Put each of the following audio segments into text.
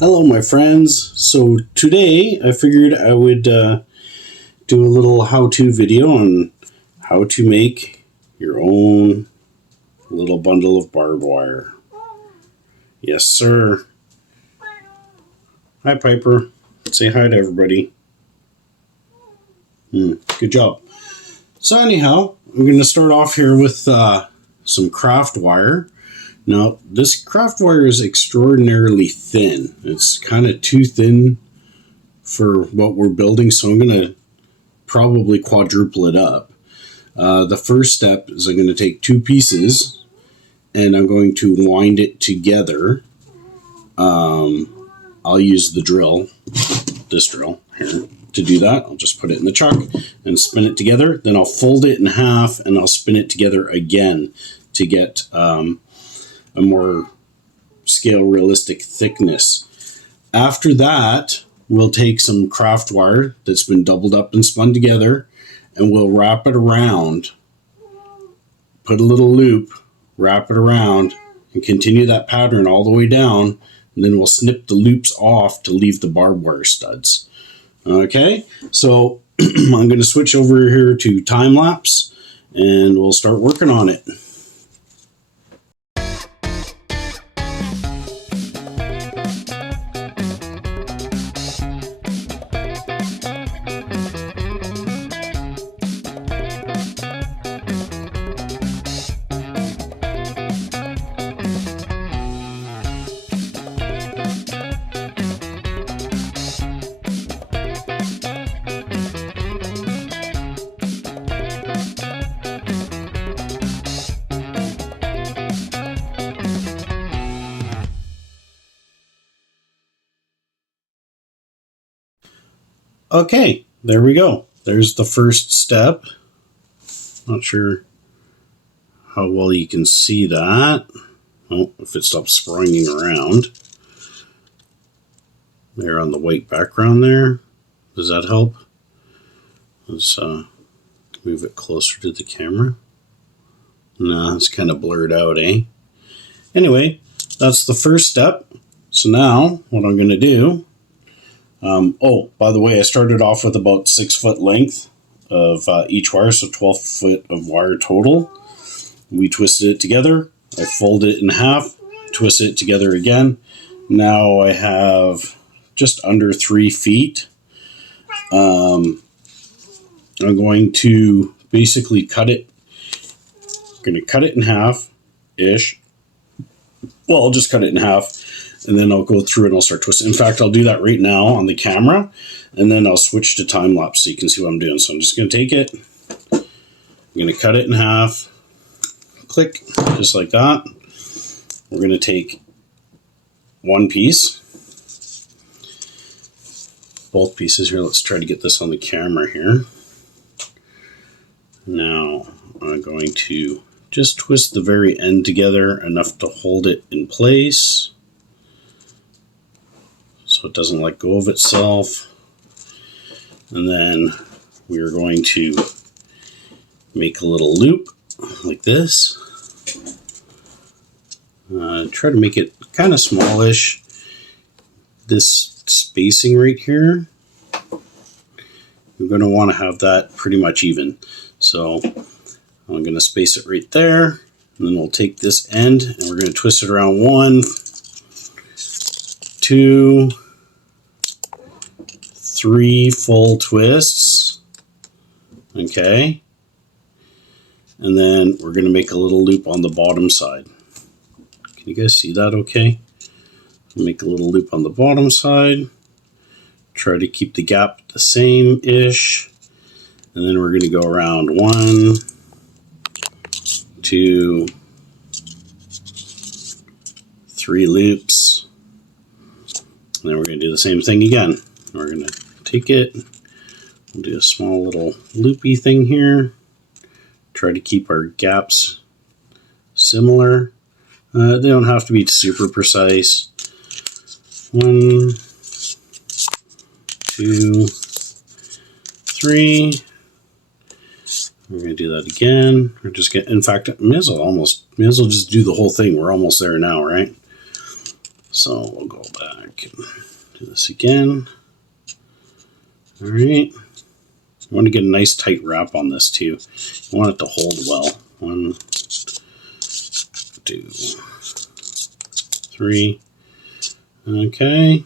Hello, my friends. So today I figured I would do a little how-to video on how to make your own little bundle of barbed wire. Yes, sir. Hi, Piper. Say hi to everybody. Good job. So anyhow, I'm going to start off here with some craft wire. Now, this craft wire is extraordinarily thin. It's kind of too thin for what we're building, so I'm going to probably quadruple it up. The first step is I'm going to take two pieces and I'm going to wind it together. I'll use the drill, this drill here, to do that. I'll just put it in the chuck and spin it together. Then I'll fold it in half and I'll spin it together again to get a more scale realistic thickness. After that, we'll take some craft wire that's been doubled up and spun together and we'll wrap it around, put a little loop, wrap it around, and continue that pattern all the way down. And then we'll snip the loops off to leave the barbed wire studs. Okay, so I'm going to switch over here to time lapse and we'll start working on it. Okay, there we go. There's the first step. Not sure how well you can see that. Oh, if it stops sprawling around. There on the white background there. Does that help? Let's move it closer to the camera. No, it's kind of blurred out, eh? Anyway, that's the first step. So now, what I'm going to do... oh, by the way, I started off with about 6 foot length of each wire, so 12 foot of wire total. We twisted it together. I folded it in half, twisted it together again. Now I have just under 3 feet. I'm going to basically cut it. I'm going to cut it in half-ish. Well, I'll just cut it in half. And then I'll go through and I'll start twisting. In fact, I'll do that right now on the camera. And then I'll switch to time lapse so you can see what I'm doing. So I'm just going to take it. I'm going to cut it in half. Click, just like that. We're going to take one piece. Both pieces here. Let's try to get this on the camera here. Now I'm going to just twist the very end together enough to hold it in place, so it doesn't let go of itself. And then we are going to make a little loop like this. Try to make it kind of smallish. This spacing right here, we're going to want to have that pretty much even. So I'm going to space it right there. And then we'll take this end and we're going to twist it around 1, 2, 3 full twists. Okay. And then we're going to make a little loop on the bottom side. Can you guys see that okay? Make a little loop on the bottom side. Try to keep the gap the same-ish. And then we're going to go around 1, 2, 3 loops. And then we're going to do the same thing again. We're going to take it, we'll do a small little loopy thing here. Try to keep our gaps similar. They don't have to be super precise. 1, 2, 3. We're going to do that again. We're just getting, in fact, may as well just do the whole thing. We're almost there now, right? So we'll go back and do this again. All right. You want to get a nice tight wrap on this too. You want it to hold well. 1, 2, 3. Okay.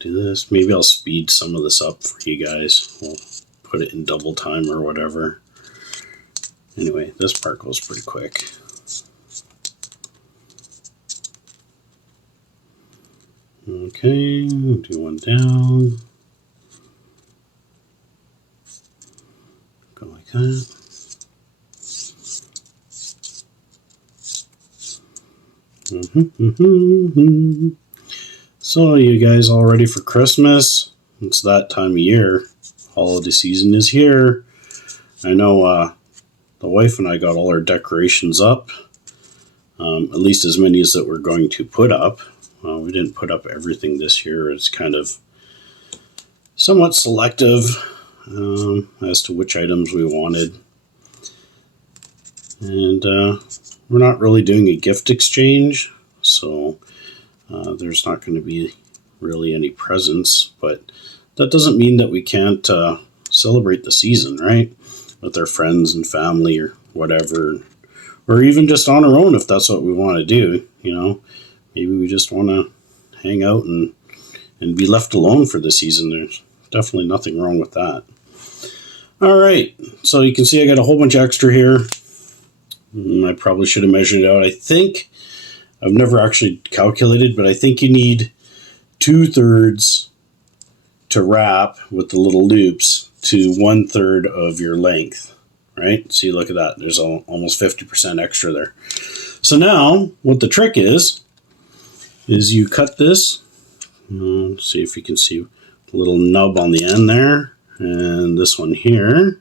Do this. Maybe I'll speed some of this up for you guys. We'll put it in double time or whatever. Anyway, this part goes pretty quick. Okay, do one down. Go like that. So, you guys all ready for Christmas? It's that time of year. Holiday season is here. I know the wife and I got all our decorations up. At least as many as that we're going to put up. We didn't put up everything this year. It's kind of somewhat selective as to which items we wanted. And we're not really doing a gift exchange, so there's not going to be really any presents. But that doesn't mean that we can't celebrate the season, right? With our friends and family or whatever. Or even just on our own if that's what we want to do, you know. Maybe we just want to hang out and be left alone for the season. There's definitely nothing wrong with that. All right, so you can see I got a whole bunch extra here. I probably should have measured it out. I think, I've never actually calculated, but I think you need 2/3 to wrap with the little loops to 1/3 of your length, right? See, look at that. There's almost 50% extra there. So now, what the trick is you cut this. See if you can see the little nub on the end there. And this one here.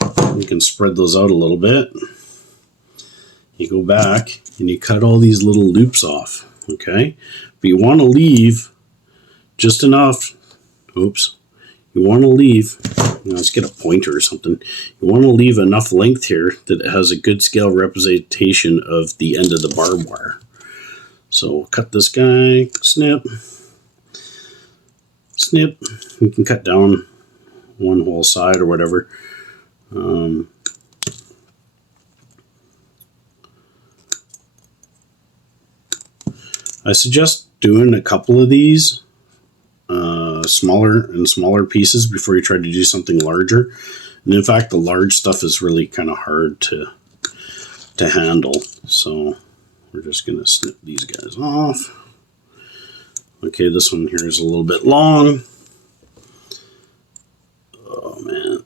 You can spread those out a little bit. You go back and you cut all these little loops off, okay? But you want to leave just enough. Oops. You want to leave, let's get a pointer or something. You want to leave enough length here that it has a good scale representation of the end of the barbed wire. So we'll cut this guy, snip, snip. You can cut down one whole side or whatever. I suggest doing a couple of these smaller and smaller pieces before you try to do something larger. And in fact, the large stuff is really kind of hard to handle. So we're just going to snip these guys off. Okay, this one here is a little bit long. Oh man,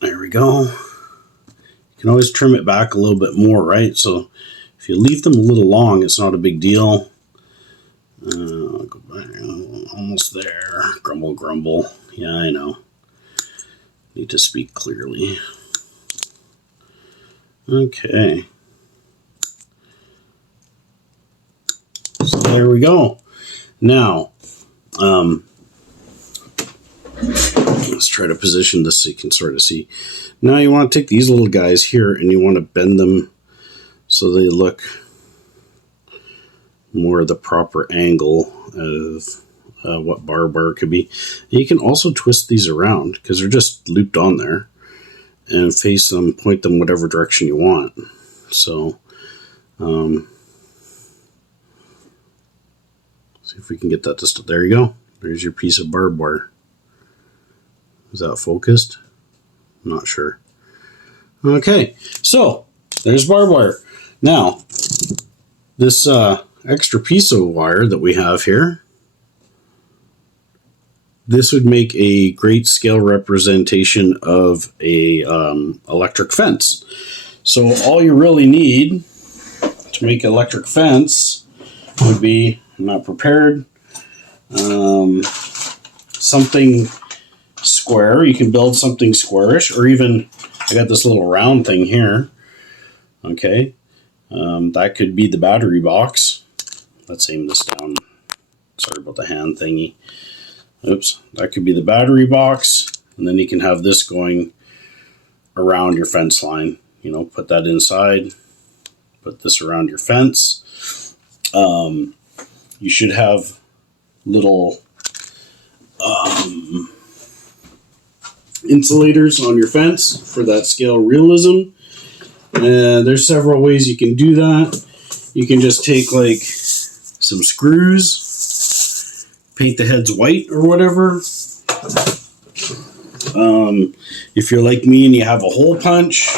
there we go. You can always trim it back a little bit more, right? So if you leave them a little long, it's not a big deal. I'll go back, almost there. Grumble, grumble. Yeah, I know. Need to speak clearly. Okay. So there we go. Now, let's try to position this so you can sort of see. Now you want to take these little guys here and you want to bend them so they look more the proper angle of what barbed wire could be. And you can also twist these around because they're just looped on there, and face them, point them whatever direction you want. So see if we can get that to, there you go. There's your piece of barbed wire. Is that focused? I'm not sure. Okay, so there's barbed wire. Now, this extra piece of wire that we have here, this would make a great scale representation of a electric fence. So all you really need to make an electric fence would be, I'm not prepared, something square. You can build something squarish, or even, I got this little round thing here. Okay, that could be the battery box. Let's aim this down. Sorry about the hand thingy. Oops. That could be the battery box. And then you can have this going around your fence line. You know, put that inside. put this around your fence. You should have little insulators on your fence for that scale realism. And there's several ways you can do that. You can just take like some screws, paint the heads white or whatever. If you're like me and you have a hole punch,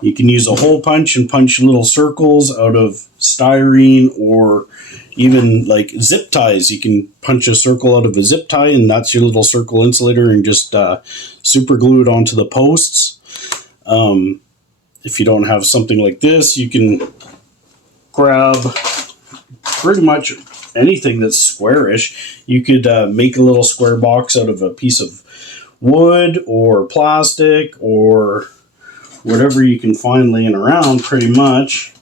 you can use a hole punch and punch little circles out of styrene, or even like zip ties. You can punch a circle out of a zip tie, and that's your little circle insulator, and just super glue it onto the posts. If you don't have something like this, you can grab pretty much anything that's squarish. You could make a little square box out of a piece of wood or plastic or whatever you can find laying around, pretty much.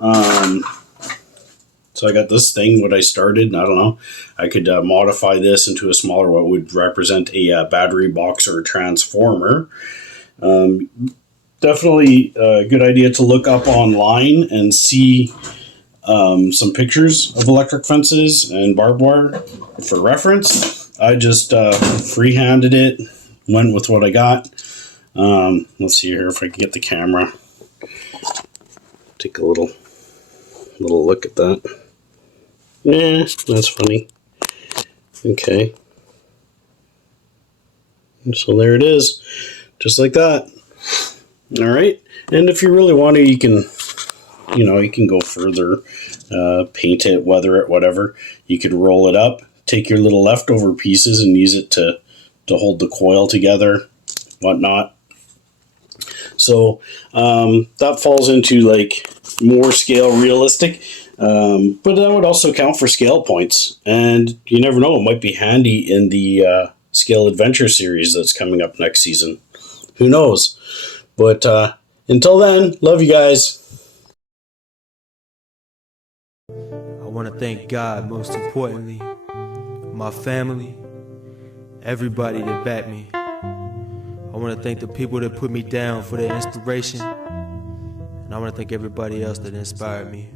So I got this thing, what I started, and I don't know, I could modify this into a smaller, what would represent a battery box or a transformer. Definitely a good idea to look up online and see some pictures of electric fences and barbed wire for reference. I just freehanded it, went with what I got. Let's see here if I can get the camera. Take a little look at that. Yeah, that's funny. Okay. And so there it is, just like that. All right. And if you really want to, you can, you can go further, paint it, weather it, whatever. You could roll it up, take your little leftover pieces and use it to hold the coil together, whatnot. So that falls into like more scale realistic, but that would also count for scale points. And you never know, it might be handy in the Scale Adventure series that's coming up next season. Who knows? But until then, love you guys. I want to thank God, most importantly, my family, everybody that backed me. I want to thank the people that put me down for their inspiration. And I want to thank everybody else that inspired me.